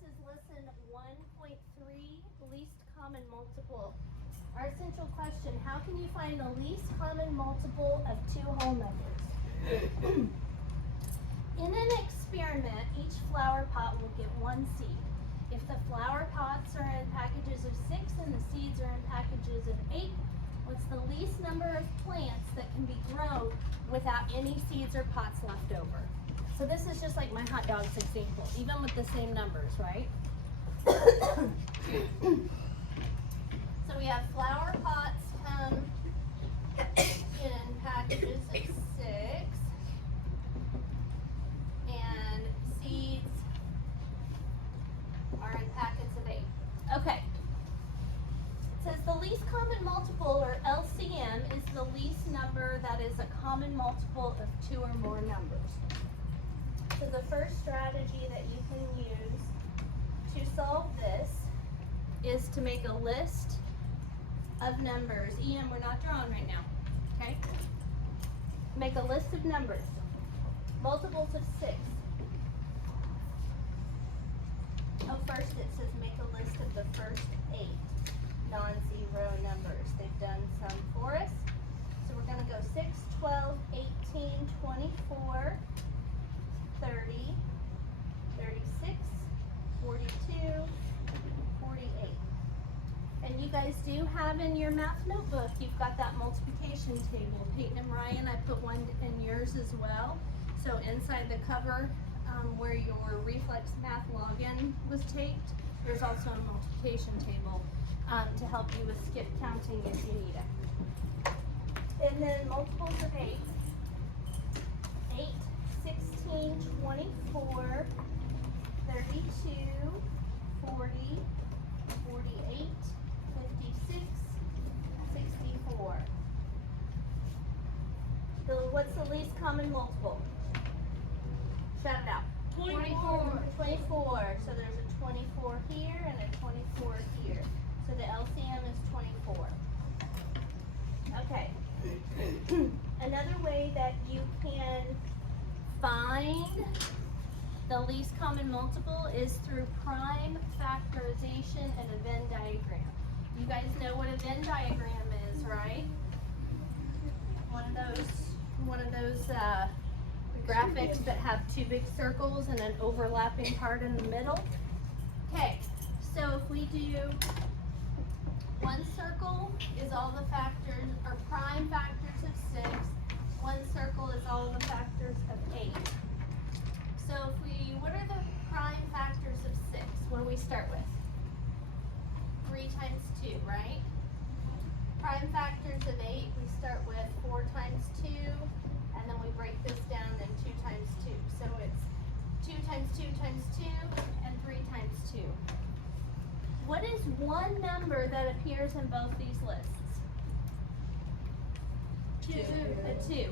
This is lesson 1.3, least common multiple. Our essential question, how can you find the least common multiple of two whole numbers? In an experiment, each flower pot will get one seed. If the flower pots are in packages of 6 and the seeds are in packages of 8, what's the least number of plants that can be grown without any seeds or pots left over? So this is just like my hot dogs example, even with the same numbers, right? So we have flower pots come in packages of 6 and seeds are in packets of 8. Okay. It says the least common multiple, or LCM, is the least number that is a common multiple of 2 or more numbers. So the first strategy that you can use to solve this is to make a list of numbers. Ian, we're not drawing right now, okay? Make a list of numbers, multiples of 6. Oh, first it says make a list of the first 8 non-zero numbers. They've done some for us. So we're going to go 6, 12, 18, 24, 30, 36, 42, 48. And you guys do have in your math notebook, you've got that multiplication table. Peyton and Ryan, I put one in yours as well. So inside the cover where your Reflex Math login was taped, there's also a multiplication table to help you with skip counting if you need it. And then multiples of 8. 8, 16, 24, 32, 40, 48, 56, 64. What's the least common multiple? Shout it out. 24. 24. So there's a 24 here and a 24 here. So the LCM is 24. Okay. Another way that you can find the least common multiple is through prime factorization and a Venn diagram. You guys know what a Venn diagram is, right? One of those graphics that have 2 big circles and an overlapping part in the middle. Okay, so if we do one circle is all the factors, or prime factors of 6. One circle is all the factors of 8. So what are the prime factors of 6? What do we start with? 3 times 2, right? Prime factors of 8, we start with 4 times 2, and then we break this down in 2 times 2. So it's 2 times 2 times 2, and 3 times 2. What is one number that appears in both these lists? 2. A 2.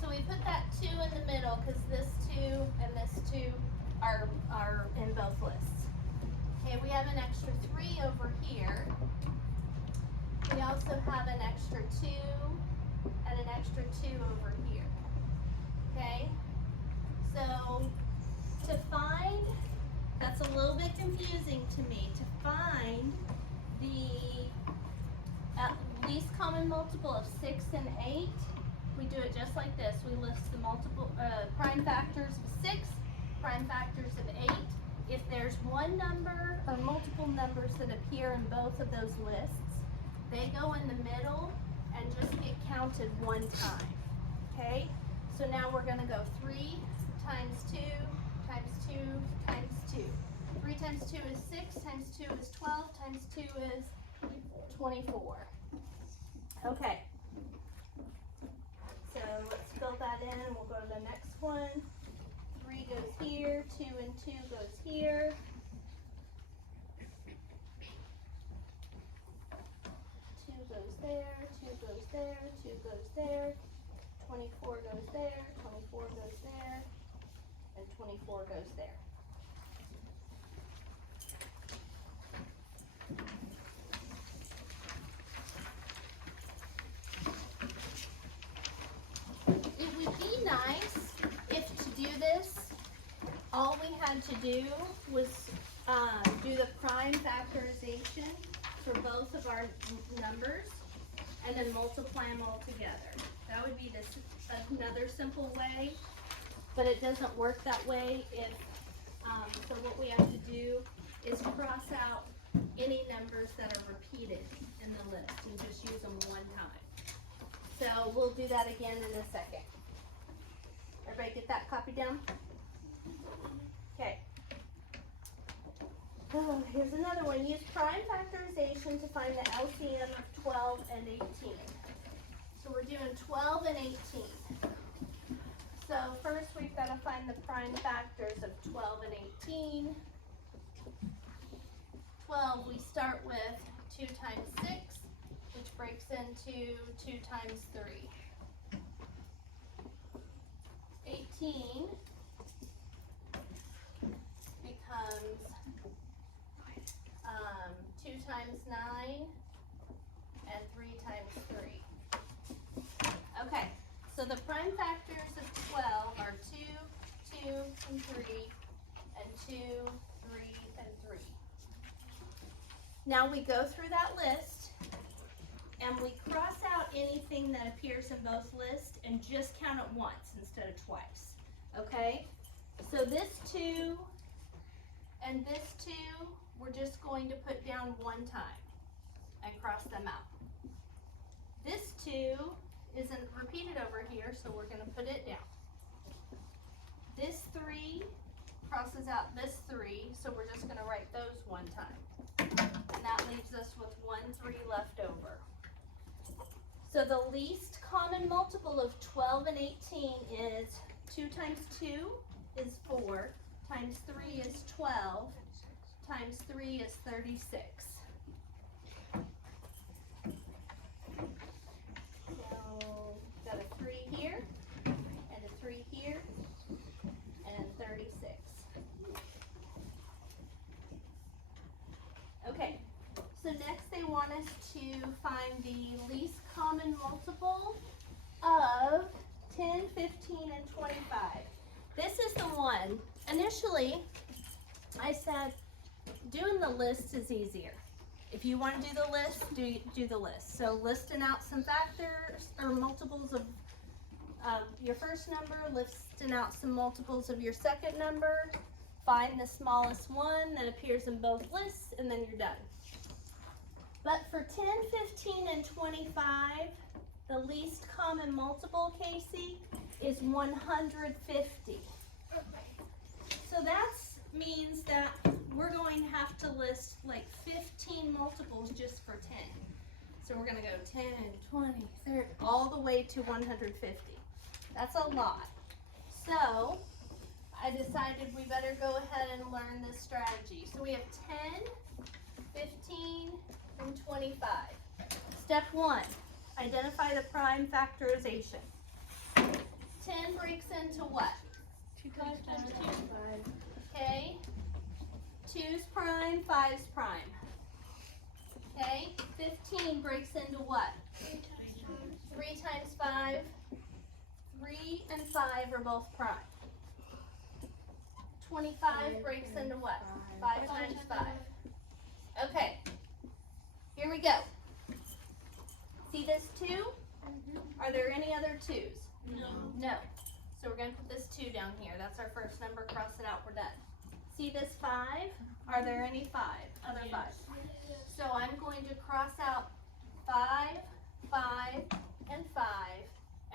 So we put that 2 in the middle because this 2 and this 2 are in both lists. Okay, we have an extra 3 over here. We also have an extra 2 and an extra 2 over here. Okay? So to find, that's a little bit confusing to me. To find the least common multiple of 6 and 8, we do it just like this. We list the prime factors of 6, prime factors of 8. If there's one number or multiple numbers that appear in both of those lists, they go in the middle and just get counted one time. Okay? So now we're going to go 3 times 2 times 2 times 2. 3 times 2 is 6, times 2 is 12, times 2 is 24. Okay. So let's fill that in. We'll go to the next one. 3 goes here, 2 and 2 goes here. 2 goes there, 2 goes there, 2 goes there. 24 goes there, 24 goes there, and 24 goes there. It would be nice if to do this, all we had to do was do the prime factorization for both of our numbers and then multiply them all together. That would be another simple way, but it doesn't work that way if, so what we have to do is cross out any numbers that are repeated in the list and just use them one time. So we'll do that again in a second. Everybody get that copy down? Okay. Oh, here's another one. Use prime factorization to find the LCM of 12 and 18. So we're doing 12 and 18. So first we've got to find the prime factors of 12 and 18. 12 we start with 2 times 6, which breaks into 2 times 3. 18 becomes 2 times 9 and 3 times 3. Okay, so the prime factors of 12 are 2, 2, and 3, and 2, 3, and 3. Now we go through that list and we cross out anything that appears in both lists and just count it once instead of twice. Okay? So this 2 and this 2, we're just going to put down one time and cross them out. This 2 isn't repeated over here, so we're going to put it down. This 3 crosses out this 3, so we're just going to write those one time. And that leaves us with 1 3 left over. So the least common multiple of 12 and 18 is 2 times 2 is 4, times 3 is 12, times 3 is 36. So got a 3 here, and a 3 here, and 36. Okay, so next they want us to find the least common multiple of 10, 15, and 25. This is the one. Initially, I said doing the list is easier. If you want to do the list, do the list. So listing out some factors or multiples of your first number, listing out some multiples of your second number, find the smallest one that appears in both lists, and then you're done. But for 10, 15, and 25, the least common multiple, Casey, is 150. So that means that we're going to have to list like 15 multiples just for 10. So we're going to go 10, 20, 30, all the way to 150. That's a lot. So I decided we better go ahead and learn this strategy. So we have 10, 15, and 25. Step 1, identify the prime factorization. 10 breaks into what? 2 times 2. 5. Okay. 2's prime, 5's prime. Okay. 15 breaks into what? 3 times 5. 3 and 5 are both prime. 25 breaks into what? 5 times 5. Okay. Here we go. See this 2? Are there any other 2's? No. So we're going to put this 2 down here. That's our first number. Cross it out. We're done. See this 5? Are there any 5? Other 5s? So I'm going to cross out 5, 5, and 5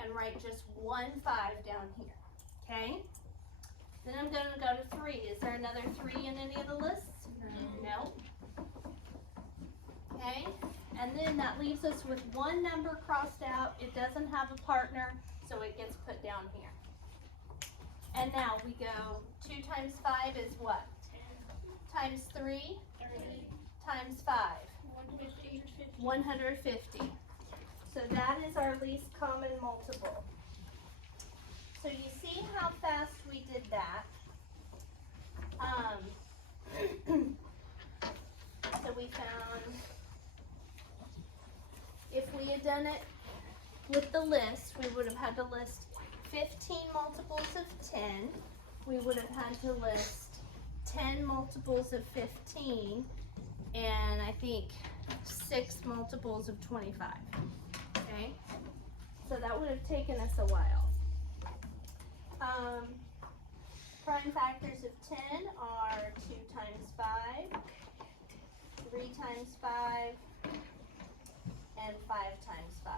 and write just 1 5 down here. Okay? Then I'm going to go to 3. Is there another 3 in any of the lists? No. Okay? And then that leaves us with one number crossed out. It doesn't have a partner, so it gets put down here. And now we go 2 times 5 is what? 10. Times 3? 30. Times 5? 150. So that is our least common multiple. So you see how fast we did that. So we found, if we had done it with the list, we would have had to list 15 multiples of 10. We would have had to list 10 multiples of 15, and I think 6 multiples of 25, okay? So that would have taken us a while. Prime factors of 10 are 2 times 5, 3 times 5, and 5 times 5.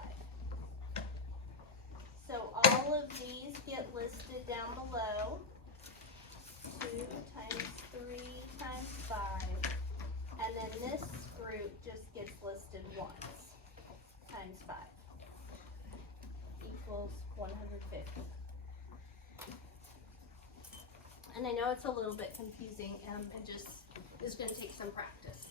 So all of these get listed down below. 2 times 3 times 5. And then this group just gets listed once. Times 5. Equals 150. And I know it's a little bit confusing, it just is going to take some practice.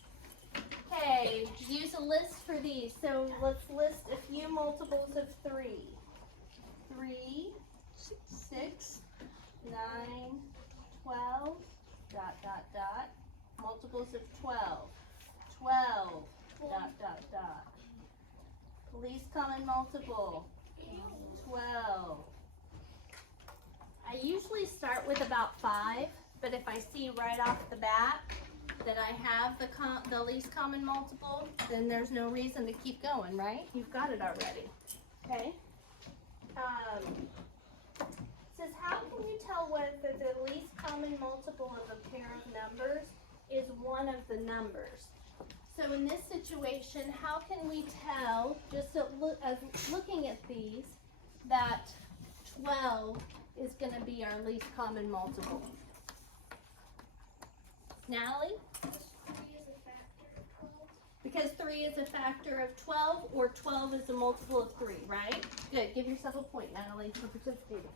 Okay, use a list for these. So let's list a few multiples of 3. 3, 6, 9, 12, dot, dot, dot. Multiples of 12. 12, dot, dot, dot. Least common multiple. 12. I usually start with about 5, but if I see right off the bat that I have the least common multiple, then there's no reason to keep going, right? You've got it already. Okay? It says, how can you tell whether the least common multiple of a pair of numbers is one of the numbers? So in this situation, how can we tell, just as looking at these, that 12 is going to be our least common multiple? Natalie? Because 3 is a factor of 12, or 12 is a multiple of 3, right? Good. Give yourself a point, Natalie, for participating.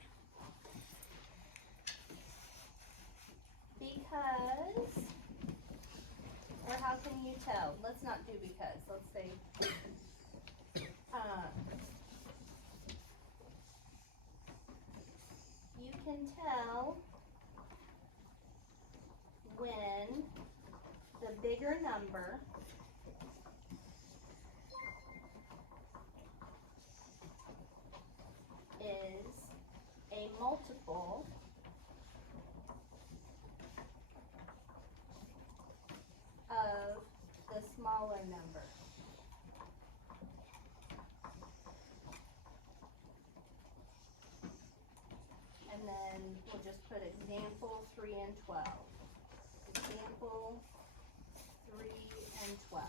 Because, or how can you tell? Let's not do because. Let's say, you can tell when the bigger number is a multiple of the smaller number. And then we'll just put example 3 and 12. Example 3 and 12.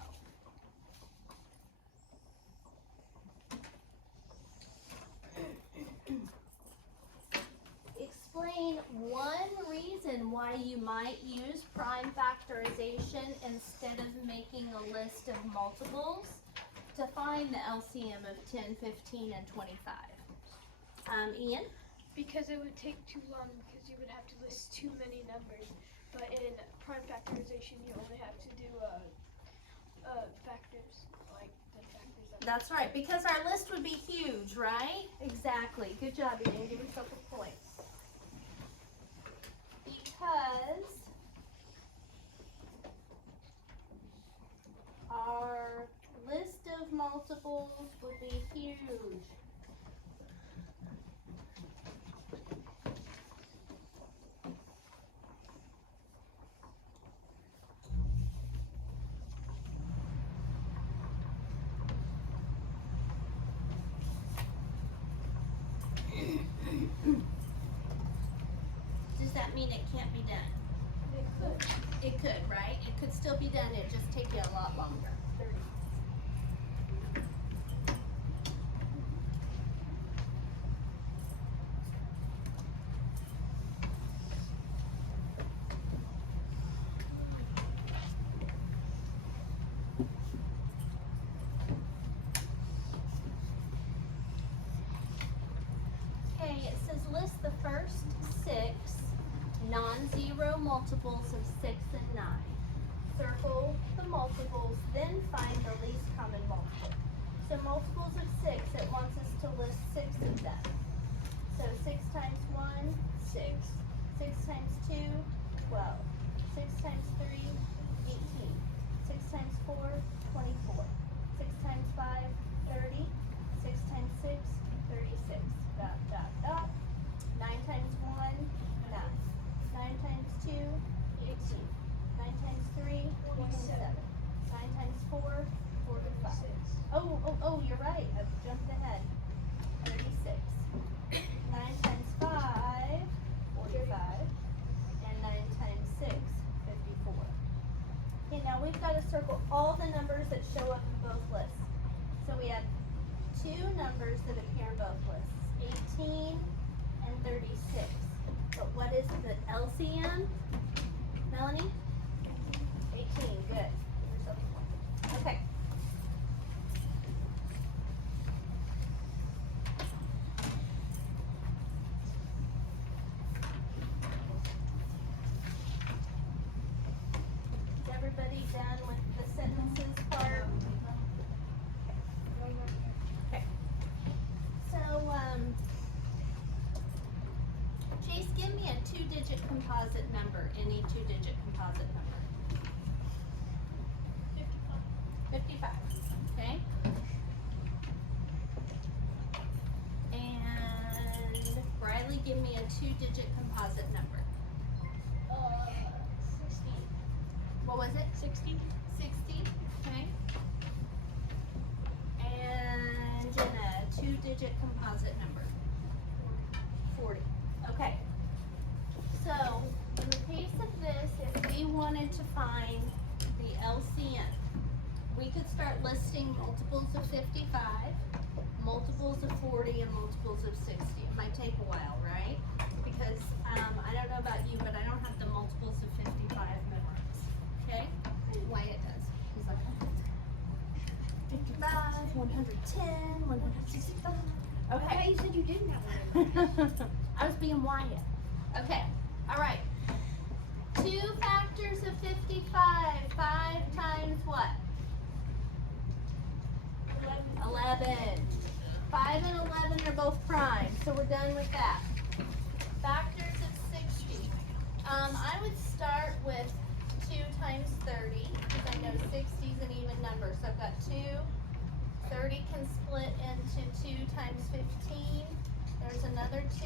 Explain one reason why you might use prime factorization instead of making a list of multiples to find the LCM of 10, 15, and 25. Ian? Because it would take too long, because you would have to list too many numbers. But in prime factorization, you only have to do factors, like the factors. That's right, because our list would be huge, right? Exactly. Good job, Ian. Give yourself a point. Because our list of multiples would be huge. Does that mean it can't be done? It could. It could, right? It could still be done, it'd just take you a lot longer. 30. Okay, it says list the first 6 non-zero multiples of 6 and 9. Circle the multiples, then find the least common multiple. So multiples of 6, it wants us to list 6 of them. So 6 times 1, 6. 6 times 2, 12. 6 times 3, 18. 6 times 4, 24. 6 times 5, 30. 6 times 6, 36. Dot, dot, dot. 9 times 1, 9. 9 times 2, 18. 9 times 3, 27. 9 times 4, 45. 46. Oh, you're right. I've jumped ahead. 36. 9 times 5, 45. And 9 times 6, 54. Okay, now we've got to circle all the numbers that show up in both lists. So we have two numbers that appear in both lists, 18 and 36. But what is the LCM? Melanie? 18, good. Give yourself a point. Okay. Is everybody done with the sentences part? Okay. So, Chase, give me a two-digit composite number, any two-digit composite number. 55, okay? And Briley, give me a two-digit composite number. 60. What was it? 60. 60, okay? And Jenna, two-digit composite number. 40, okay. So, in the case of this, if we wanted to find the LCM, we could start listing multiples of 55, multiples of 40, and multiples of 60. It might take a while, right? Because I don't know about you, but I don't have the multiples of 55 memorized. Okay? Why it does. 55, 110, 165. Okay. You said you didn't have one. I was being Wyatt. Okay. All right. Two factors of 55. 5 times what? 11. 5 and 11 are both prime, so we're done with that. Factors of 60. I would start with 2 times 30, because I know 60 is an even number. So I've got 2. 30 can split into 2 times 15. There's another 2.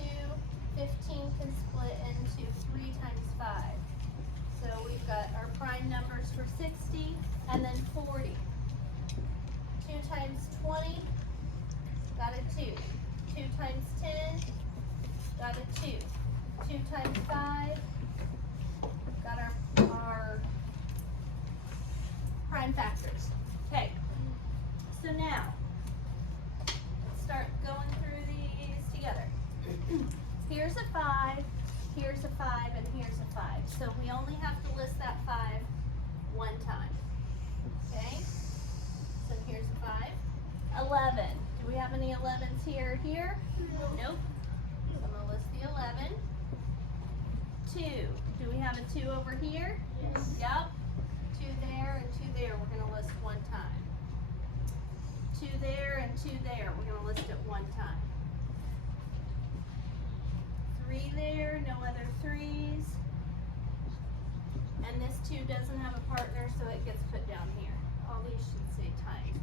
15 can split into 3 times 5. So we've got our prime numbers for 60, and then 40. 2 times 20, got a 2. 2 times 10, got a 2. 2 times 5, got our prime factors. Okay, so now, let's start going through these together. Here's a 5, here's a 5, and here's a 5. So we only have to list that 5 one time. Okay? So here's a 5. 11. Do we have any 11s here? Nope. So I'm going to list the 11. 2. Do we have a 2 over here? Yes. Yep. 2 there and 2 there. We're going to list one time. 2 there and 2 there. We're going to list it one time. 3 there, no other 3s. And this 2 doesn't have a partner, so it gets put down here. All these should say times.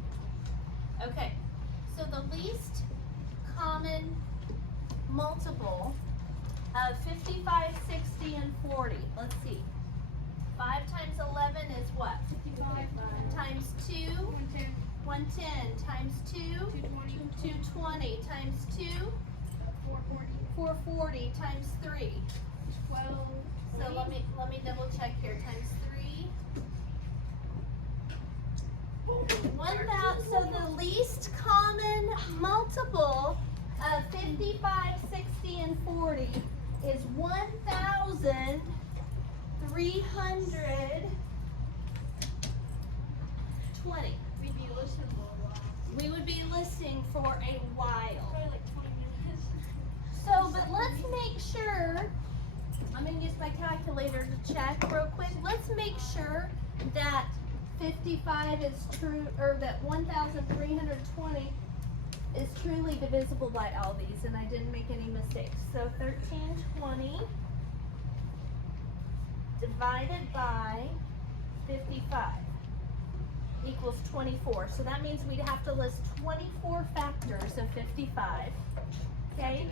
Okay, so the least common multiple of 55, 60, and 40. Let's see. 5 times 11 is what? 55. Times 2? 110. 110 times 2? 220. 220 times 2? 440. 440 times 3. 12. So let me double check here. Times 3. 1,000. So the least common multiple of 55, 60, and 40 is 1,320. We'd be listening for a while. We would be listening for a while. Probably like 20 minutes. So, but let's make sure, I'm going to use my calculator to check real quick. Let's make sure that 55 is true, or that 1,320 is truly divisible by all these, and I didn't make any mistakes. So 1320 divided by 55 equals 24. So that means we'd have to list 24 factors of 55. Okay?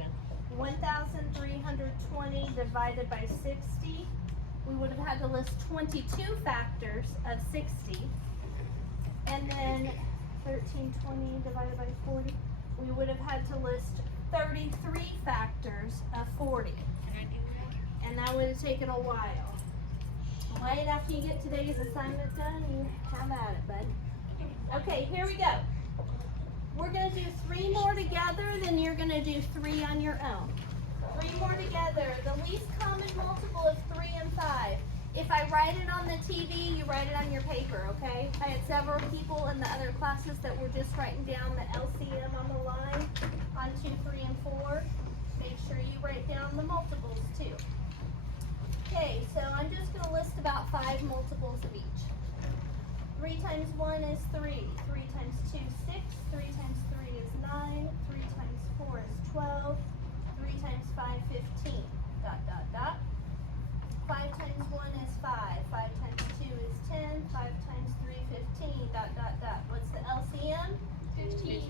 1,320 divided by 60, we would would have had to list 22 factors of 60. And then 1320 divided by 40, we would have had to list 33 factors of 40. And that would have taken a while. Right after you get today's assignment done, you have at it, bud. Okay, here we go. We're going to do 3 more together, then you're going to do 3 on your own. 3 more together. The least common multiple of 3 and 5. If I write it on the TV, you write it on your paper, okay? I had several people in the other classes that were just writing down the LCM on the line on 2, 3, and 4. Make sure you write down the multiples too. Okay, so I'm just going to list about 5 multiples of each. 3 times 1 is 3. 3 times 2 is 6. 3 times 3 is 9. 3 times 4 is 12. 3 times 5, 15. Dot, dot, dot. 5 times 1 is 5. 5 times 2 is 10. 5 times 3, 15. Dot, dot, dot. What's the LCM? 15.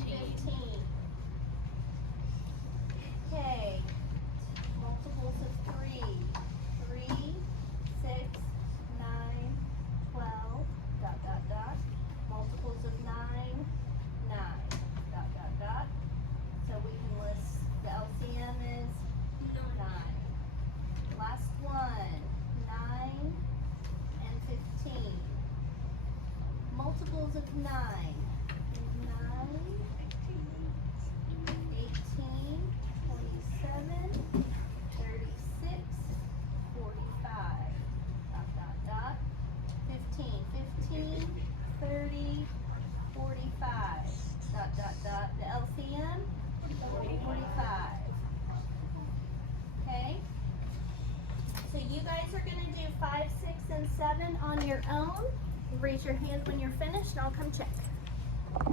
Okay. Multiples of 3. 3, 6, 9, 12. Dot, dot, dot. Multiples of 9, 9. Dot, dot, dot. So we can list the LCM is 9. Last one, 9 and 15. Multiples of 9. 9, 18, 27, 36, 45. Dot, dot, dot. 15, 15, 30, 45. Dot, dot, dot. The LCM, 45. Okay? So you guys are going to do 5, 6, and 7 on your own. Raise your hand when you're finished and I'll come check.